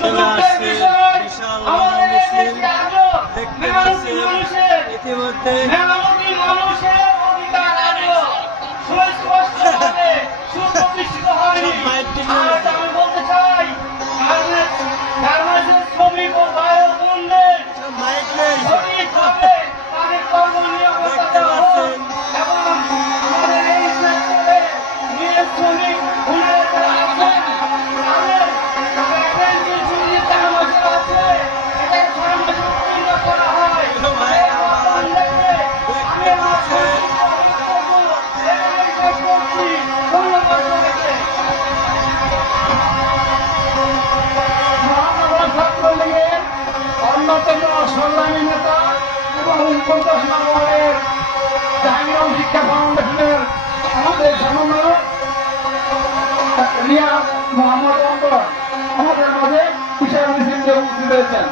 চলে আসছে বিশাল মুসলিম দেখতে পাচ্ছেন ইতিমধ্যে সংগ্রামী নেতা এবং 50 নম্বরের জাহাঙ্গীর শিক্ষা ফাউন্ডেশনের আমাদের সমন্বয়ক রিয়াজ মোহাম্মদ অন্তর আমাদের মাঝে বিশাল মিছিল উপস্থিত হয়েছেন।